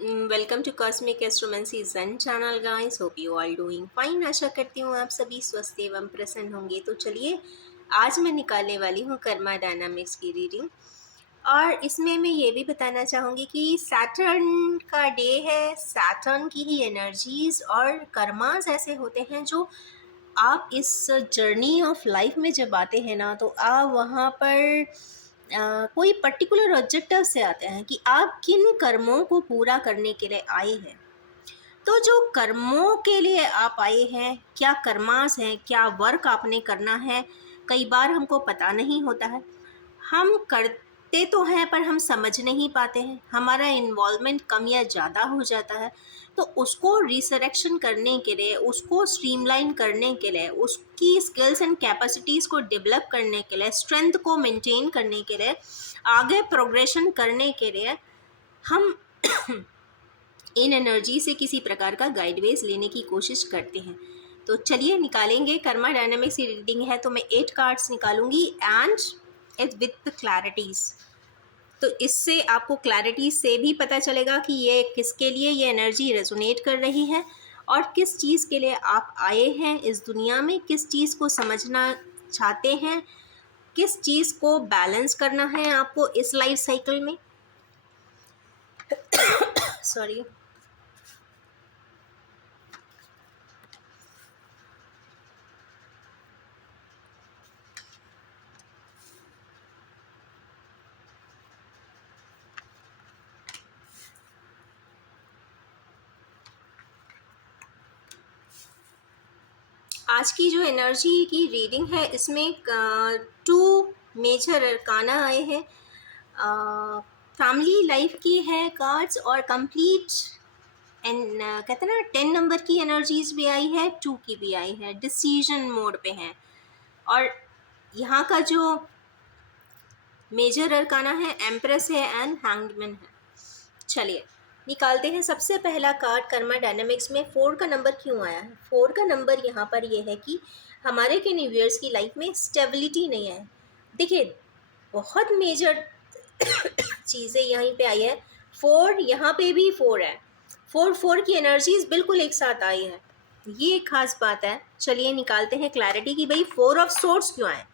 Welcome to cosmic astromancy जन channel guys. Hope you all doing fine. आशा करती हूँ आप सभी स्वस्थ एवं प्रसन्न होंगे। तो चलिए, आज मैं निकालने वाली हूँ कर्मा डायनामिक्स की रीडिंग। और इसमें मैं ये भी बताना चाहूँगी कि सैटर्न का डे है। सैटर्न की ही एनर्जीज और कर्मास ऐसे होते हैं जो आप इस जर्नी ऑफ लाइफ में जब आते हैं ना, तो आप वहाँ पर कोई पर्टिकुलर ऑब्जेक्टिव से आते हैं कि आप किन कर्मों को पूरा करने के लिए आए हैं। तो जो कर्मों के लिए आप आए हैं, क्या कर्मास हैं, क्या वर्क आपने करना है, कई बार हमको पता नहीं होता है। हम करते तो हैं पर हम समझ नहीं पाते हैं, हमारा इन्वॉल्वमेंट कम या ज़्यादा हो जाता है। तो उसको रिसरेक्शन करने के लिए, उसको स्ट्रीमलाइन करने के लिए, उसकी स्किल्स एंड कैपेसिटीज़ को डेवलप करने के लिए, स्ट्रेंथ को मेंटेन करने के लिए, आगे प्रोग्रेशन करने के लिए हम इन एनर्जी से किसी प्रकार का गाइडवेज लेने की कोशिश करते हैं। तो चलिए निकालेंगे। कर्मा डायनामिक्स की रीडिंग है तो मैं 8 कार्ड्स निकालूंगी एंड इट विथ क्लैरिटीज। तो इससे आपको क्लैरिटी से भी पता चलेगा कि ये किसके लिए ये एनर्जी रेजोनेट कर रही है और किस चीज़ के लिए आप आए हैं इस दुनिया में, किस चीज़ को समझना चाहते हैं, किस चीज़ को बैलेंस करना है आपको इस लाइफ साइकिल में। सॉरी। आज की जो एनर्जी की रीडिंग है इसमें 2 मेजर अरकाना आए हैं। फैमिली लाइफ की है कार्ड्स और कंप्लीट एंड कहते हैं ना 10 नंबर की एनर्जीज भी आई है, 2 की भी आई है, डिसीजन मोड पे हैं। और यहाँ का जो मेजर अरकाना है एम्प्रेस है एंड हैंगमैन है। चलिए निकालते हैं। सबसे पहला कार्ड कर्मा डायनामिक्स में 4 का नंबर क्यों आया है। 4 का नंबर यहाँ पर ये है कि हमारे के न्यू ईयर्स की लाइफ में स्टेबिलिटी नहीं है। देखिए, बहुत मेजर चीज़ें यहीं पे आई है। 4 यहाँ पे भी 4 है। 4 की एनर्जीज बिल्कुल एक साथ आई है, ये एक खास बात है। चलिए निकालते हैं क्लैरिटी कि भाई 4 ऑफ सोर्ट्स क्यों आए।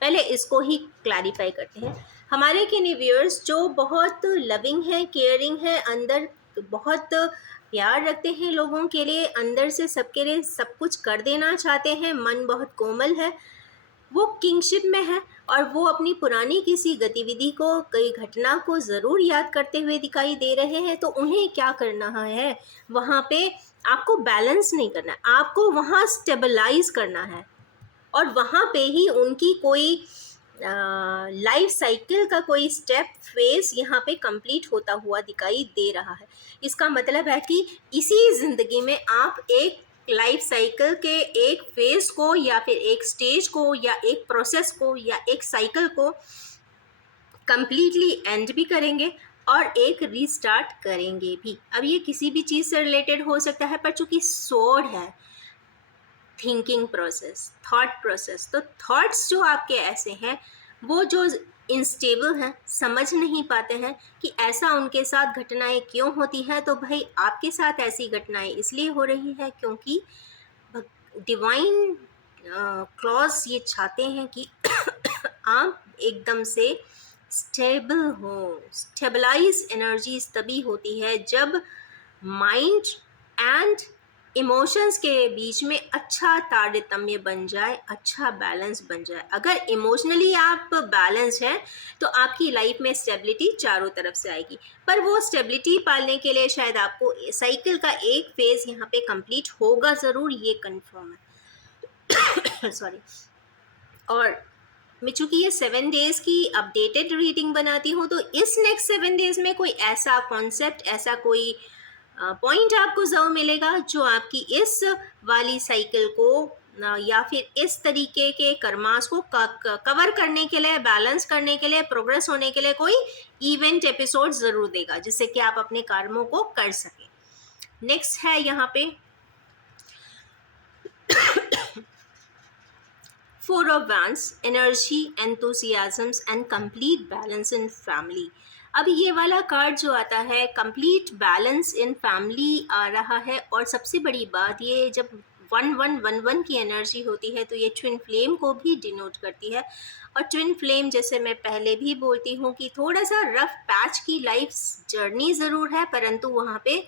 पहले इसको ही क्लैरिफाई करते हैं। हमारे के व्यूअर्स जो बहुत लविंग है, केयरिंग है, अंदर बहुत प्यार रखते हैं लोगों के लिए, अंदर से सबके लिए सब कुछ कर देना चाहते हैं, मन बहुत कोमल है, वो किंगशिप में है और वो अपनी पुरानी किसी गतिविधि को, कई घटना को ज़रूर याद करते हुए दिखाई दे रहे हैं। तो उन्हें क्या करना है, वहाँ पे आपको बैलेंस नहीं करना है, आपको वहाँ स्टेबलाइज करना है। और वहाँ पे ही उनकी कोई लाइफ साइकिल का कोई स्टेप फेज यहाँ पे कंप्लीट होता हुआ दिखाई दे रहा है। इसका मतलब है कि इसी ज़िंदगी में आप एक लाइफ साइकिल के एक फेज को या फिर एक स्टेज को या एक प्रोसेस को या एक साइकिल को कंप्लीटली एंड भी करेंगे और एक रीस्टार्ट करेंगे भी। अब ये किसी भी चीज़ से रिलेटेड हो सकता है, पर चूंकि सोड है, थिंकिंग प्रोसेस, थॉट प्रोसेस, तो थॉट्स जो आपके ऐसे हैं वो जो इंस्टेबल हैं, समझ नहीं पाते हैं कि ऐसा उनके साथ घटनाएं क्यों होती हैं। तो भाई आपके साथ ऐसी घटनाएं इसलिए हो रही हैं क्योंकि डिवाइन क्लॉज ये चाहते हैं कि आप एकदम से स्टेबल हो। स्टेबलाइज एनर्जीज तभी होती है जब माइंड एंड इमोशंस के बीच में अच्छा तारतम्य बन जाए, अच्छा बैलेंस बन जाए। अगर इमोशनली आप बैलेंस हैं तो आपकी लाइफ में स्टेबिलिटी चारों तरफ से आएगी। पर वो स्टेबिलिटी पालने के लिए शायद आपको साइकिल का एक फेज यहाँ पे कंप्लीट होगा ज़रूर, ये कंफर्म है। सॉरी। और मैं चूँकि ये 7 डेज़ की अपडेटेड रीडिंग बनाती हूँ, तो इस नेक्स्ट 7 डेज़ में कोई ऐसा कॉन्सेप्ट, ऐसा कोई पॉइंट आपको ज़रूर मिलेगा जो आपकी इस वाली साइकिल को या फिर इस तरीके के कर्मास को कवर करने के लिए, बैलेंस करने के लिए, प्रोग्रेस होने के लिए कोई इवेंट एपिसोड ज़रूर देगा, जिससे कि आप अपने कर्मों को कर सकें। नेक्स्ट है यहाँ पे 4 of Wands, energy, enthusiasms and complete balance in family। अब ये वाला कार्ड जो आता है, कंप्लीट बैलेंस इन फैमिली आ रहा है, और सबसे बड़ी बात ये, जब 1111 की एनर्जी होती है तो ये ट्विन फ्लेम को भी डिनोट करती है। और ट्विन फ्लेम, जैसे मैं पहले भी बोलती हूँ कि थोड़ा सा रफ पैच की लाइफ जर्नी ज़रूर है, परंतु वहाँ पे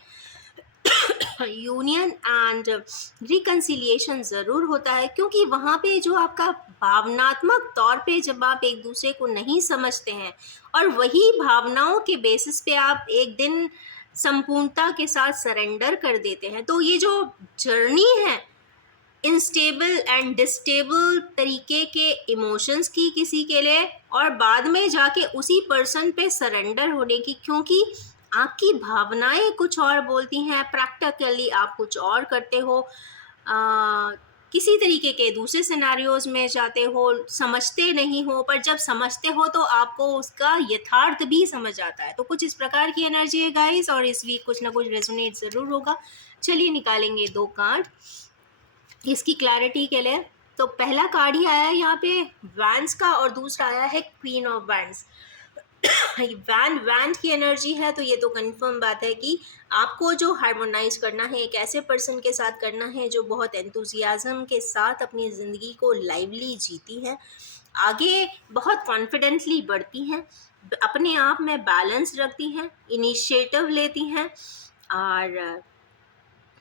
यूनियन एंड रिकन्सिलिएशन ज़रूर होता है, क्योंकि वहाँ पे जो आपका भावनात्मक तौर पे जब आप एक दूसरे को नहीं समझते हैं और वही भावनाओं के बेसिस पे आप एक दिन संपूर्णता के साथ सरेंडर कर देते हैं, तो ये जो जर्नी है इनस्टेबल एंड डिस्टेबल तरीके के इमोशंस की किसी के लिए, और बाद में जाके उसी पर्सन पे सरेंडर होने की, क्योंकि आपकी भावनाएं कुछ और बोलती हैं, प्रैक्टिकली आप कुछ और करते हो, किसी तरीके के दूसरे सिनेरियोज में जाते हो, समझते नहीं हो, पर जब समझते हो तो आपको उसका यथार्थ भी समझ आता है। तो कुछ इस प्रकार की एनर्जी है गाइस, और इस वीक कुछ ना कुछ रेजोनेट ज़रूर होगा। चलिए निकालेंगे 2 कार्ड इसकी क्लैरिटी के लिए। तो पहला कार्ड ही आया है यहाँ पे वैंड्स का, और दूसरा आया है क्वीन ऑफ वैंड्स। वैंड की एनर्जी है, तो ये तो कंफर्म बात है कि आपको जो हार्मोनाइज करना है, एक ऐसे पर्सन के साथ करना है जो बहुत एंथुजियाज्म के साथ अपनी ज़िंदगी को लाइवली जीती है, आगे बहुत कॉन्फिडेंटली बढ़ती हैं, अपने आप में बैलेंस रखती हैं, इनिशिएटिव लेती हैं, और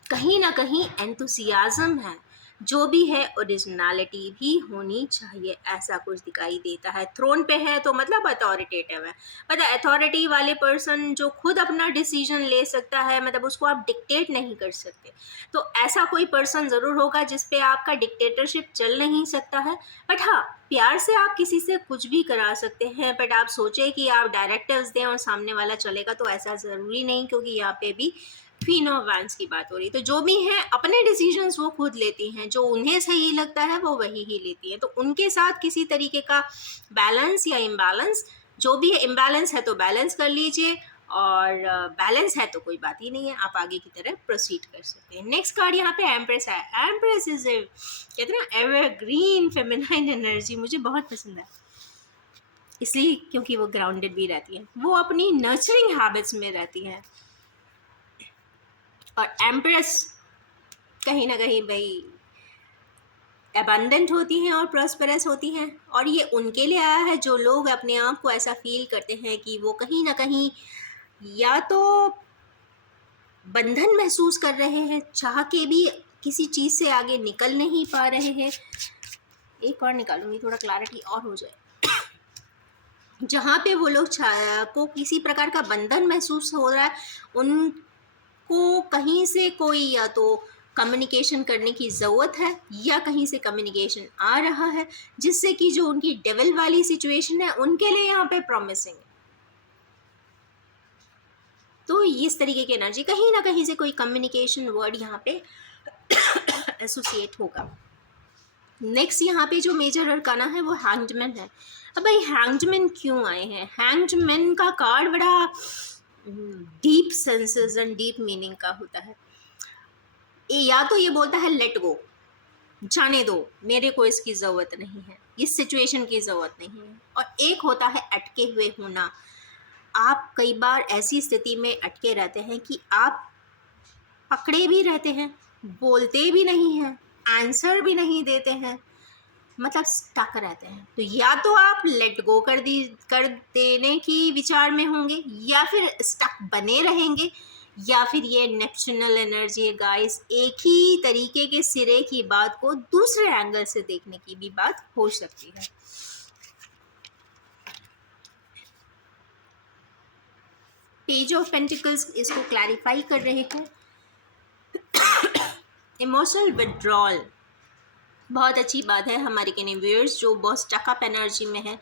कहीं ना कहीं एंथुसियाज्म है, जो भी है ओरिजिनलिटी भी होनी चाहिए, ऐसा कुछ दिखाई देता है। थ्रोन पे है तो मतलब अथॉरिटेटिव है, मतलब अथॉरिटी वाले पर्सन जो खुद अपना डिसीजन ले सकता है, मतलब उसको आप डिक्टेट नहीं कर सकते। तो ऐसा कोई पर्सन ज़रूर होगा जिस पे आपका डिक्टेटरशिप चल नहीं सकता है, बट हाँ, प्यार से आप किसी से कुछ भी करा सकते हैं, बट आप सोचें कि आप डायरेक्टिव्स दें और सामने वाला चलेगा, तो ऐसा ज़रूरी नहीं, क्योंकि यहाँ पे भी क्वीन ऑफ वैंड्स की बात हो रही है। तो जो भी हैं अपने डिसीजंस वो खुद लेती हैं, जो उन्हें सही लगता है वो वही ही लेती हैं। तो उनके साथ किसी तरीके का बैलेंस या इम्बैलेंस, जो भी है, इम्बैलेंस है तो बैलेंस कर लीजिए, और बैलेंस है तो कोई बात ही नहीं है, आप आगे की तरफ प्रोसीड कर सकते हैं। नेक्स्ट कार्ड यहाँ पे एम्प्रेस है। एम्प्रेस इज ए, कहते हैं ना, एवरग्रीन फेमिनाइन एनर्जी, मुझे बहुत पसंद है इसलिए क्योंकि वो ग्राउंडेड भी रहती है, वो अपनी नर्चरिंग हैबिट्स में रहती हैं। और एम्प्रेस कहीं ना कहीं भाई एबंडेंट होती हैं और प्रॉस्पेरस होती हैं, और ये उनके लिए आया है जो लोग अपने आप को ऐसा फील करते हैं कि वो कहीं ना कहीं या तो बंधन महसूस कर रहे हैं, चाह के भी किसी चीज़ से आगे निकल नहीं पा रहे हैं। एक और निकालूंगी, थोड़ा क्लैरिटी और हो जाए। जहाँ पे वो लोग को किसी प्रकार का बंधन महसूस हो रहा है, उनको कहीं से कोई या तो कम्युनिकेशन करने की ज़रूरत है, या कहीं से कम्युनिकेशन आ रहा है, जिससे कि जो उनकी डेविल वाली सिचुएशन है उनके लिए यहाँ पे प्रॉमिसिंग है। तो इस तरीके की एनर्जी, कहीं ना कहीं से कोई कम्युनिकेशन वर्ड यहाँ पे एसोसिएट होगा। नेक्स्ट यहाँ पे जो मेजर अरकाना है वो हैंग्ड मैन है। अब भाई हैंग्ड मैन क्यों आए हैं? हैंग्ड मैन का कार्ड बड़ा deep senses and deep meaning का होता है। या तो ये बोलता है लेट गो, जाने दो, मेरे को इसकी ज़रूरत नहीं है, इस सिचुएशन की ज़रूरत नहीं है। और एक होता है अटके हुए होना। आप कई बार ऐसी स्थिति में अटके रहते हैं कि आप पकड़े भी रहते हैं, बोलते भी नहीं हैं, आंसर भी नहीं देते हैं, मतलब स्टक रहते हैं। तो या तो आप लेट गो कर देने की विचार में होंगे, या फिर स्टक बने रहेंगे, या फिर ये नेप्चुनल एनर्जी है गाइस, एक ही तरीके के सिरे की बात को दूसरे एंगल से देखने की भी बात हो सकती है। पेज ऑफ पेंटिकल्स इसको क्लैरिफाई कर रहे हैं। इमोशनल विड्रॉल बहुत अच्छी बात है हमारे के व्यूअर्स जो बहुत स्टकअप एनर्जी में है,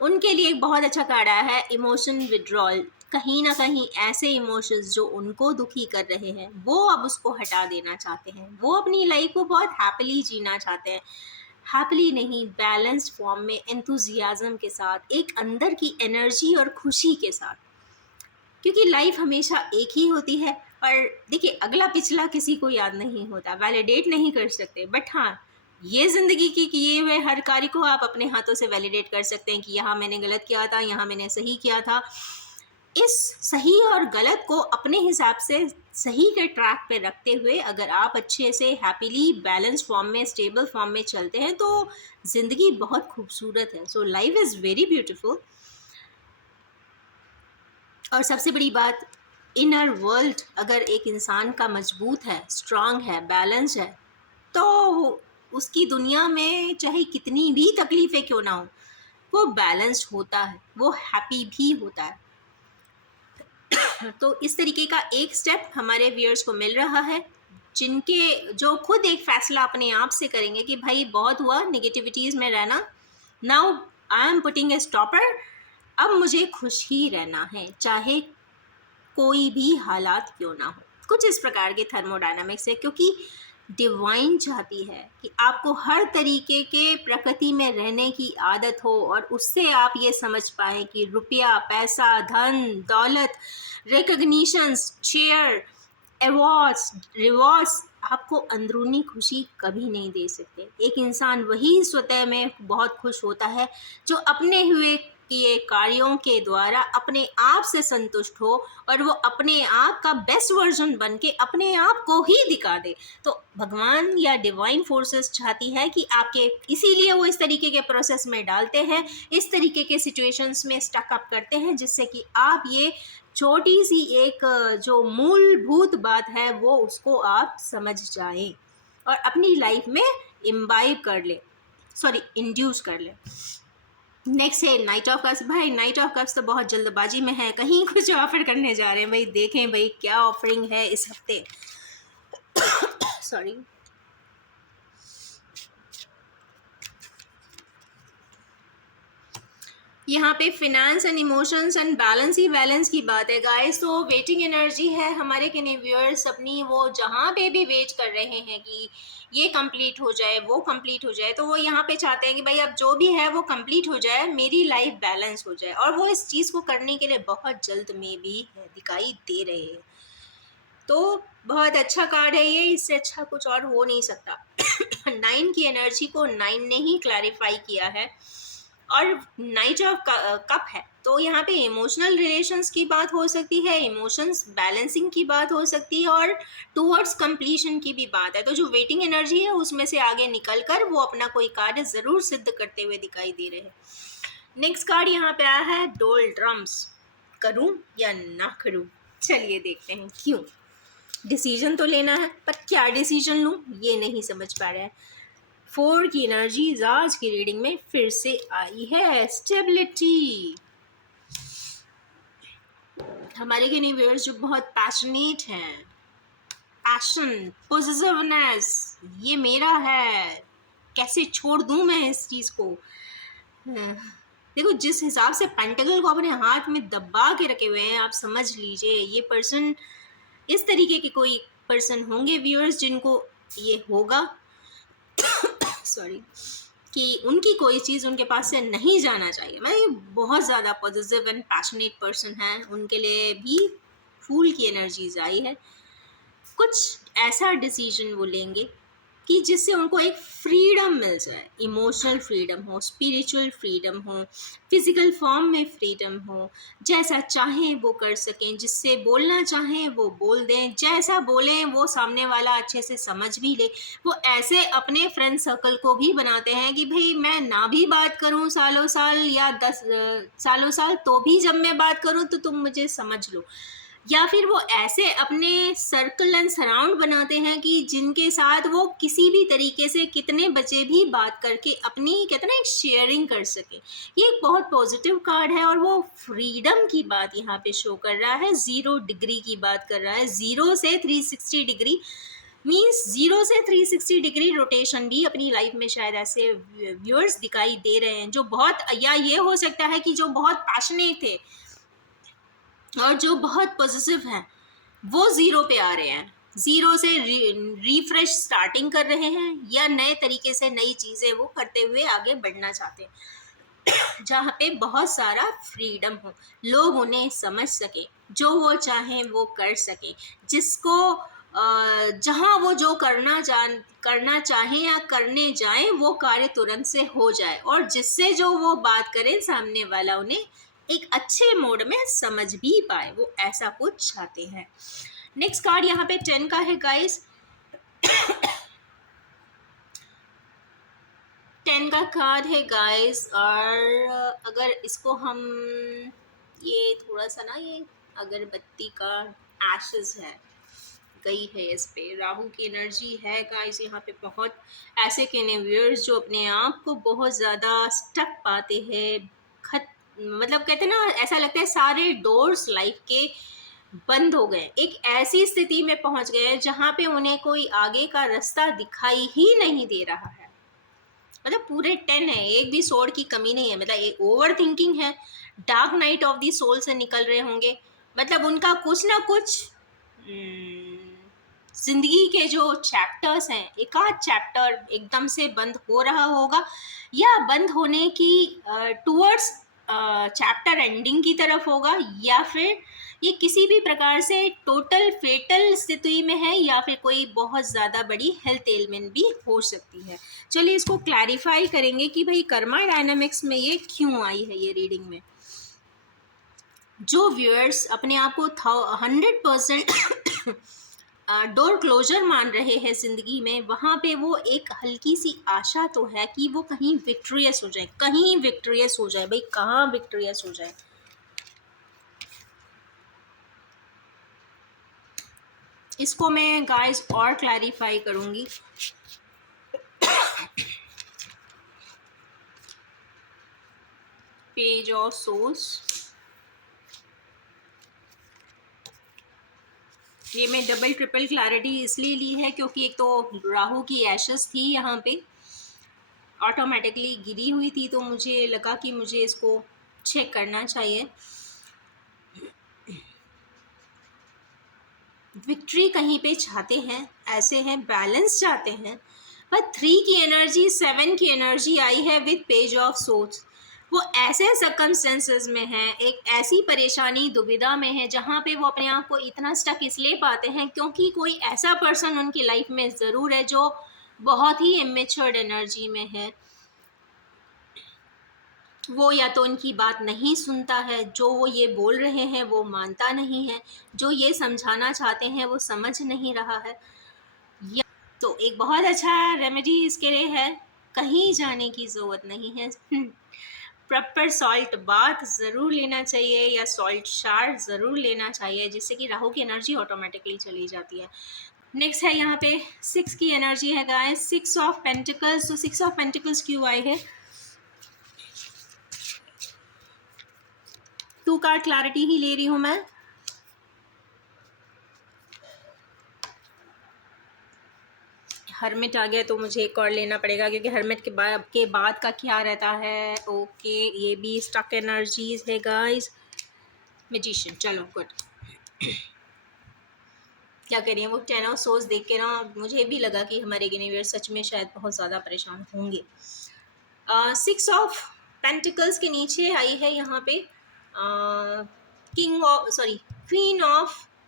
उनके लिए एक बहुत अच्छा कार्ड आया है इमोशन विड्रॉल। कहीं ना कहीं ऐसे इमोशंस जो उनको दुखी कर रहे हैं वो अब उसको हटा देना चाहते हैं, वो अपनी लाइफ को बहुत हैप्पीली जीना चाहते हैं। हैप्पीली नहीं, बैलेंस्ड फॉर्म में, एंथुजियाज्म के साथ, एक अंदर की एनर्जी और खुशी के साथ, क्योंकि लाइफ हमेशा एक ही होती है। और देखिए, अगला पिछला किसी को याद नहीं होता, वैलिडेट नहीं कर सकते, बट हाँ, ये ज़िंदगी की किए हुए हर कार्य को आप अपने हाथों से वैलिडेट कर सकते हैं कि यहाँ मैंने गलत किया था, यहाँ मैंने सही किया था। इस सही और गलत को अपने हिसाब से सही के ट्रैक पे रखते हुए अगर आप अच्छे से हैप्पीली बैलेंस फॉर्म में, स्टेबल फॉर्म में चलते हैं तो ज़िंदगी बहुत खूबसूरत है। So life is very beautiful. और सबसे बड़ी बात, इनर वर्ल्ड अगर एक इंसान का मजबूत है, स्ट्रांग है, बैलेंस है, तो उसकी दुनिया में चाहे कितनी भी तकलीफ़ें क्यों ना हो, वो बैलेंस्ड होता है, वो हैप्पी भी होता है। तो इस तरीके का एक स्टेप हमारे व्यूअर्स को मिल रहा है, जो खुद एक फ़ैसला अपने आप से करेंगे कि भाई बहुत हुआ नेगेटिविटीज़ में रहना, now I am putting a stopper, अब मुझे खुश ही रहना है, चाहे कोई भी हालात क्यों ना हो। कुछ इस प्रकार के थर्मोडायनामिक्स है, क्योंकि डिवाइन चाहती है कि आपको हर तरीके के प्रकृति में रहने की आदत हो और उससे आप ये समझ पाएँ कि रुपया, पैसा, धन, दौलत, रिकॉग्निशंस, चेयर, अवार्ड्स, रिवॉर्ड्स आपको अंदरूनी खुशी कभी नहीं दे सकते। एक इंसान वही स्वतः में बहुत खुश होता है जो अपने हुए किए कार्यों के द्वारा अपने आप से संतुष्ट हो और वो अपने आप का बेस्ट वर्जन बन के अपने आप को ही दिखा दे। तो भगवान या डिवाइन फोर्सेस चाहती है कि आपके, इसीलिए वो इस तरीके के प्रोसेस में डालते हैं, इस तरीके के सिचुएशंस में स्टक अप करते हैं, जिससे कि आप ये छोटी सी एक जो मूलभूत बात है वो उसको आप समझ जाएं और अपनी लाइफ में इम्बाइब कर ले, सॉरी इंड्यूस कर ले। नेक्स्ट है नाइट ऑफ कप्स। भाई नाइट ऑफ कप्स तो बहुत जल्दबाजी में है, कहीं कुछ ऑफर करने जा रहे हैं। भाई देखें भाई क्या ऑफरिंग है इस हफ्ते। सॉरी, यहाँ पे finance and emotions and balance he balance की बात है गाइस। तो वेटिंग एनर्जी है हमारे के व्यूअर्स, अपनी वो जहाँ पे भी वेट कर रहे हैं कि ये कंप्लीट हो जाए, वो कंप्लीट हो जाए, तो वो यहाँ पे चाहते हैं कि भाई अब जो भी है वो कंप्लीट हो जाए, मेरी लाइफ बैलेंस हो जाए, और वो इस चीज़ को करने के लिए बहुत जल्द में भी दिखाई दे रहे हैं। तो बहुत अच्छा कार्ड है ये, इससे अच्छा कुछ और हो नहीं सकता। 9 की एनर्जी को 9 ने ही क्लैरिफाई किया है और नाइट ऑफ कप है, तो यहाँ पे इमोशनल रिलेशंस की बात हो सकती है, इमोशंस बैलेंसिंग की बात हो सकती है और टूवर्ड्स कंप्लीशन की भी बात है। तो जो वेटिंग एनर्जी है उसमें से आगे निकल कर वो अपना कोई कार्य ज़रूर सिद्ध करते हुए दिखाई दे रहे हैं। नेक्स्ट कार्ड यहाँ पे आया है डोल ड्रम्स। करूँ या ना करूँ, चलिए देखते हैं क्यों। डिसीजन तो लेना है, पर क्या डिसीजन लूँ ये नहीं समझ पा रहे हैं। 4 की एनर्जी आज की रीडिंग में फिर से आई है, स्टेबिलिटी। हमारे के व्यूअर्स जो बहुत पैशनेट हैं, पैशन, पॉजिटिवनेस, ये मेरा है, कैसे छोड़ दूं मैं इस चीज़ को। देखो जिस हिसाब से पेंटाकल को अपने हाथ में दबा के रखे हुए हैं, आप समझ लीजिए ये पर्सन, इस तरीके के कोई पर्सन होंगे व्यूअर्स जिनको ये होगा सॉरी, कि उनकी कोई चीज़ उनके पास से नहीं जाना चाहिए। मैं बहुत ज़्यादा पॉजिटिव एंड पैशनेट पर्सन हैं, उनके लिए भी फूल की एनर्जीज आई है। कुछ ऐसा डिसीजन वो लेंगे कि जिससे उनको एक फ्रीडम मिल जाए, इमोशनल फ्रीडम हो, स्पिरिचुअल फ्रीडम हो, फिजिकल फॉर्म में फ्रीडम हो, जैसा चाहें वो कर सकें, जिससे बोलना चाहें वो बोल दें, जैसा बोलें वो सामने वाला अच्छे से समझ भी ले। वो ऐसे अपने फ्रेंड सर्कल को भी बनाते हैं कि भाई मैं ना भी बात करूं सालों साल या 10 सालों साल, तो भी जब मैं बात करूं तो तुम मुझे समझ लो। या फिर वो ऐसे अपने सर्कल एंड सराउंड बनाते हैं कि जिनके साथ वो किसी भी तरीके से कितने बचे भी बात करके अपनी, कहते ना, एक शेयरिंग कर सके। ये एक बहुत पॉजिटिव कार्ड है और वो फ्रीडम की बात यहाँ पे शो कर रहा है, 0 डिग्री की बात कर रहा है। 0 से 360 डिग्री मीन्स 0 से 360 डिग्री रोटेशन भी अपनी लाइफ में शायद ऐसे व्यूअर्स दिखाई दे रहे हैं जो बहुत, या ये हो सकता है कि जो बहुत पैशनेट थे और जो बहुत पॉजिटिव हैं वो 0 पे आ रहे हैं, 0 से रिफ्रेश स्टार्टिंग कर रहे हैं या नए तरीके से नई चीज़ें वो करते हुए आगे बढ़ना चाहते हैं, जहाँ पे बहुत सारा फ्रीडम हो, लोग उन्हें समझ सकें, जो वो चाहें वो कर सकें, जिसको जहाँ वो जो करना चाहें या करने जाएं वो कार्य तुरंत से हो जाए, और जिससे जो वो बात करें सामने वाला उन्हें एक अच्छे मोड में समझ भी पाए, वो ऐसा कुछ चाहते हैं। नेक्स्ट कार्ड यहाँ पे 10 का है गाइस। 10 का कार्ड है गाइस, और अगर इसको हम, ये थोड़ा सा ना, ये अगरबत्ती का एशेस है, गई है इस पे, राहु की एनर्जी है गाइस यहाँ पे। बहुत ऐसे कैनिवियर्स जो अपने आप को बहुत ज़्यादा स्टक पाते हैं, खत मतलब कहते हैं ना, ऐसा लगता है सारे डोर्स लाइफ के बंद हो गए, एक ऐसी स्थिति में पहुंच गए हैं जहाँ पे उन्हें कोई आगे का रास्ता दिखाई ही नहीं दे रहा है। मतलब पूरे 10 है, एक भी सोड की कमी नहीं है। मतलब एक ओवर थिंकिंग है, dark night of the soul से निकल रहे होंगे। मतलब उनका कुछ ना कुछ जिंदगी के जो चैप्टर्स हैं, एक आध चैप्टर एकदम से बंद हो रहा होगा, या बंद होने की टूवर्ड्स चैप्टर एंडिंग की तरफ होगा, या फिर ये किसी भी प्रकार से टोटल फेटल स्थिति में है, या फिर कोई बहुत ज़्यादा बड़ी हेल्थ एलिमेंट भी हो सकती है। चलिए इसको क्लैरिफाई करेंगे कि भाई कर्मा डायनामिक्स में ये क्यों आई है ये रीडिंग में। जो व्यूअर्स अपने आप को 100% डोर क्लोजर मान रहे हैं ज़िंदगी में, वहाँ पे वो एक हल्की सी आशा तो है कि वो कहीं विक्ट्रियस हो जाए, कहीं विक्ट्रियस हो जाए। भाई कहाँ विक्ट्रियस हो जाए? इसको मैं गाइस और क्लैरिफाई करूँगी। पेज ऑफ सोर्स, ये मैं डबल ट्रिपल क्लैरिटी इसलिए ली है क्योंकि एक तो राहु की एशेस थी यहाँ पे, ऑटोमेटिकली गिरी हुई थी, तो मुझे लगा कि मुझे इसको चेक करना चाहिए। विक्ट्री कहीं पे चाहते हैं, ऐसे हैं, बैलेंस चाहते हैं, पर 3 की एनर्जी, 7 की एनर्जी आई है विद पेज ऑफ सोर्स। वो ऐसे सर्कमस्टेंसेस में है, एक ऐसी परेशानी दुविधा में है जहाँ पे वो अपने आप को इतना स्टक इसलिए पाते हैं क्योंकि कोई ऐसा पर्सन उनकी लाइफ में ज़रूर है जो बहुत ही इमेच्योर्ड एनर्जी में है। वो या तो उनकी बात नहीं सुनता है, जो वो ये बोल रहे हैं वो मानता नहीं है, जो ये समझाना चाहते हैं वो समझ नहीं रहा है। या तो एक बहुत अच्छा रेमेडी इसके लिए है, कहीं जाने की ज़रूरत नहीं है। प्रॉपर सॉल्ट बाथ ज़रूर लेना चाहिए, या सॉल्ट शार ज़रूर लेना चाहिए, जिससे कि राहु की एनर्जी ऑटोमेटिकली चली जाती है। नेक्स्ट है यहाँ पे 6 की एनर्जी है गाइस, 6 ऑफ पेंटिकल्स। तो 6 ऑफ पेंटिकल्स क्यों आई है? 2 कार्ड क्लैरिटी ही ले रही हूँ मैं। हर्मिट आ गया तो मुझे एक और लेना पड़ेगा, क्योंकि हर्मिट के बाद का क्या रहता है? ओके, ये भी स्टक एनर्जीज है गाइस। मैजिशियन, चलो गुड। क्या कह रही हैं वो? 10 ऑफ सोर्स देख के ना मुझे भी लगा कि हमारे गिनीवियर सच में शायद बहुत ज़्यादा परेशान होंगे। 6 ऑफ पेंटिकल्स के नीचे आई है यहाँ पे queen of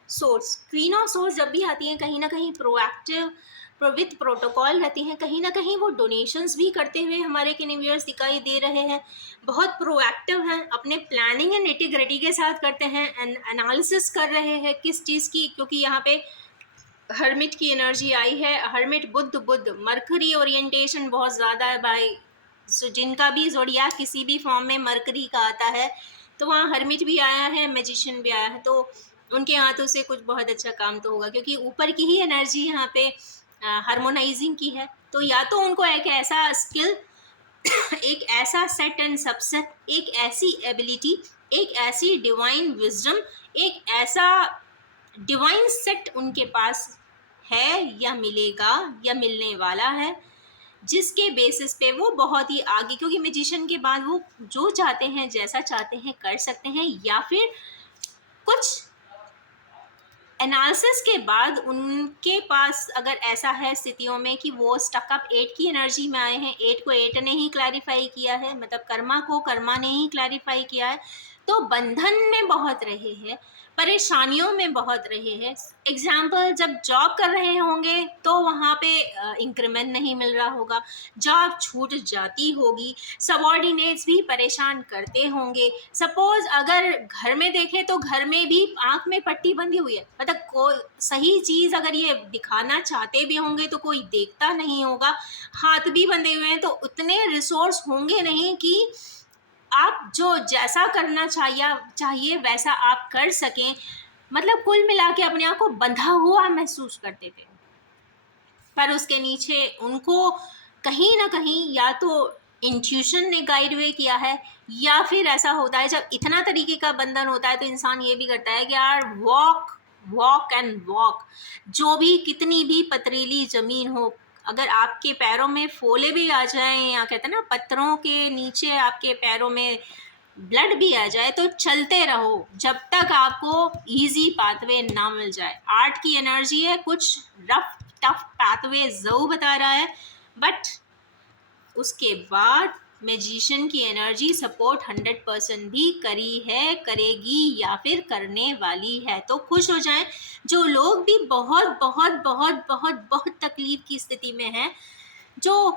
source. Queen of source जब भी आती है कहीं ना कहीं प्रोएक्टिव विथ प्रोटोकॉल रहती हैं, कहीं ना कहीं वो डोनेशंस भी करते हुए हमारे कैनिवियर्स दिखाई दे रहे हैं, बहुत प्रोएक्टिव हैं, अपने प्लानिंग एंड निटी-ग्रिटी के साथ करते हैं, एनालिसिस कर रहे हैं किस चीज़ की, क्योंकि यहाँ पे हर्मिट की एनर्जी आई है। हर्मिट बुध मरकरी ओरिएंटेशन बहुत ज़्यादा है भाई। सो जिनका भी जोड़िया किसी भी फॉर्म में मरकरी का आता है, तो वहाँ हर्मिट भी आया है, मैजिशियन भी आया है, तो उनके हाथों से कुछ बहुत अच्छा काम तो होगा, क्योंकि ऊपर की ही एनर्जी यहाँ पे हार्मोनाइजिंग की है। तो या तो उनको एक ऐसा स्किल एक ऐसा सेट एंड सबसेट, एक ऐसी एबिलिटी, एक ऐसी डिवाइन विजडम, एक ऐसा डिवाइन सेट उनके पास है, या मिलेगा, या मिलने वाला है, जिसके बेसिस पे वो बहुत ही आगे, क्योंकि मैजिशियन के बाद वो जो चाहते हैं, जैसा चाहते हैं कर सकते हैं, या फिर कुछ एनालिसिस के बाद उनके पास अगर ऐसा है स्थितियों में कि वो स्टकअप 8 की एनर्जी में आए हैं, 8 को 8 ने ही क्लैरिफाई किया है, मतलब कर्मा को कर्मा ने ही क्लैरिफाई किया है, तो बंधन में बहुत रहे हैं, परेशानियों में बहुत रहे हैं। एग्जाम्पल, जब जॉब कर रहे होंगे तो वहाँ पे इंक्रीमेंट नहीं मिल रहा होगा, जॉब छूट जाती होगी, सबॉर्डिनेट्स भी परेशान करते होंगे। सपोज अगर घर में देखें तो घर में भी आंख में पट्टी बंधी हुई है, मतलब कोई सही चीज़ अगर ये दिखाना चाहते भी होंगे तो कोई देखता नहीं होगा, हाथ भी बंधे हुए हैं, तो उतने रिसोर्स होंगे नहीं कि आप जो जैसा करना चाहिए वैसा आप कर सकें। मतलब कुल मिला के अपने आप को बंधा हुआ महसूस करते थे। पर उसके नीचे उनको कहीं ना कहीं या तो इंट्यूशन ने गाइड वे किया है, या फिर ऐसा होता है जब इतना तरीके का बंधन होता है तो इंसान ये भी करता है कि यार वॉक वॉक एंड वॉक। जो भी कितनी भी पथरीली ज़मीन हो, अगर आपके पैरों में फोले भी आ जाएं, या कहते हैं ना पत्थरों के नीचे आपके पैरों में ब्लड भी आ जाए, तो चलते रहो जब तक आपको इजी पाथवे ना मिल जाए। आर्ट की एनर्जी है, कुछ रफ टफ पाथवे जरूर बता रहा है, बट उसके बाद मैजिशियन की एनर्जी सपोर्ट 100% भी करी है, करेगी या फिर करने वाली है। तो खुश हो जाएं जो लोग भी बहुत बहुत बहुत बहुत बहुत तकलीफ की स्थिति में हैं, जो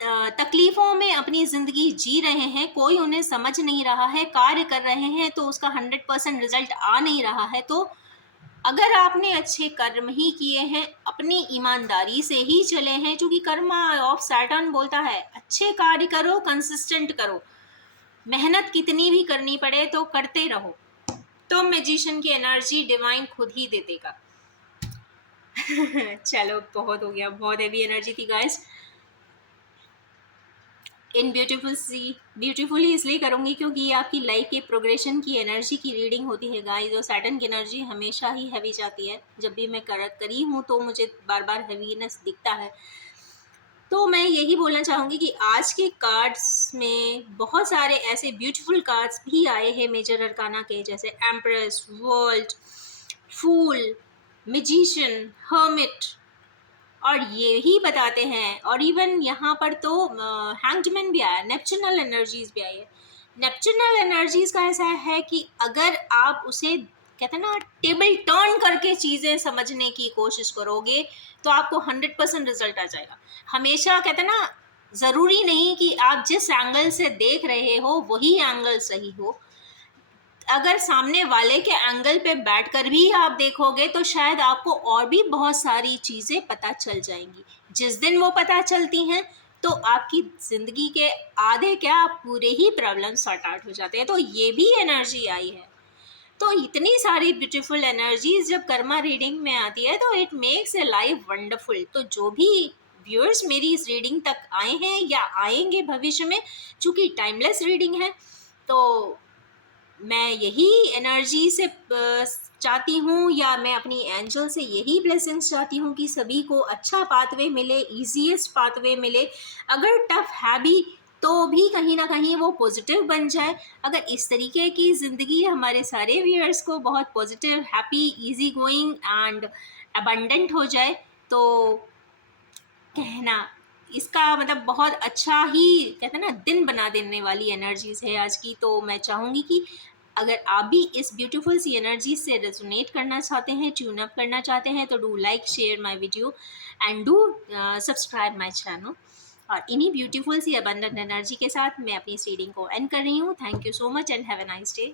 तकलीफ़ों में अपनी ज़िंदगी जी रहे हैं, कोई उन्हें समझ नहीं रहा है, कार्य कर रहे हैं तो उसका 100% रिजल्ट आ नहीं रहा है। तो अगर आपने अच्छे कर्म ही किए हैं, अपनी ईमानदारी से ही चले हैं, क्योंकि कर्मा ऑफ सैटर्न बोलता है अच्छे कार्य करो, कंसिस्टेंट करो, मेहनत कितनी भी करनी पड़े तो करते रहो, तो मैजिशियन की एनर्जी डिवाइन खुद ही दे देगा। चलो बहुत हो गया, बहुत हेवी एनर्जी थी गाइस। इन ब्यूटीफुली इसलिए करूँगी क्योंकि ये आपकी लाइफ के प्रोग्रेशन की एनर्जी की रीडिंग होती है गाइस। और सैटर्न की एनर्जी हमेशा ही हैवी जाती है, जब भी मैं करी हूँ तो मुझे बार बार हैवीनेस दिखता है। तो मैं यही बोलना चाहूँगी कि आज के कार्ड्स में बहुत सारे ऐसे ब्यूटीफुल कार्ड्स भी आए हैं मेजर अरकाना के, जैसे एम्प्रेस, वर्ल्ड, फूल, मैजिशियन, हर्मिट, और ये ही बताते हैं। और इवन यहाँ पर तो हैंग्डमैन भी आया, नेप्चुनल एनर्जीज भी आई है। नेप्चुनल एनर्जीज का ऐसा है कि अगर आप उसे कहते हैं ना टेबल टर्न करके चीज़ें समझने की कोशिश करोगे तो आपको 100% रिजल्ट आ जाएगा। हमेशा कहते हैं ना, ज़रूरी नहीं कि आप जिस एंगल से देख रहे हो वही एंगल सही हो। अगर सामने वाले के एंगल पे बैठकर भी आप देखोगे तो शायद आपको और भी बहुत सारी चीज़ें पता चल जाएंगी। जिस दिन वो पता चलती हैं तो आपकी ज़िंदगी के आधे क्या पूरे ही प्रॉब्लम सॉर्ट आउट हो जाते हैं। तो ये भी एनर्जी आई है। तो इतनी सारी ब्यूटीफुल एनर्जीज जब कर्मा रीडिंग में आती है तो it makes a life wonderful. तो जो भी व्यूअर्स मेरी इस रीडिंग तक आए हैं या आएंगे भविष्य में, चूँकि टाइमलेस रीडिंग है, तो मैं यही एनर्जी से चाहती हूँ, या मैं अपनी एंजल से यही ब्लेसिंग्स चाहती हूँ कि सभी को अच्छा पाथवे मिले, ईजीएस्ट पाथवे मिले। अगर टफ है भी तो भी कहीं ना कहीं वो पॉजिटिव बन जाए। अगर इस तरीके की ज़िंदगी हमारे सारे व्यूअर्स को बहुत positive, happy, easy going and abundant हो जाए, तो कहना इसका मतलब बहुत अच्छा ही कहते हैं ना दिन बना देने वाली एनर्जीज है आज की। तो मैं चाहूँगी कि अगर आप भी इस ब्यूटीफुल सी एनर्जी से रेजोनेट करना चाहते हैं, ट्यून अप करना चाहते हैं, तो do like, share my video and do subscribe my channel. और इन्हीं ब्यूटीफुल सी अबंडेंट एनर्जी के साथ मैं अपनी इस रीडिंग को एंड कर रही हूँ। Thank you so much and have a nice day.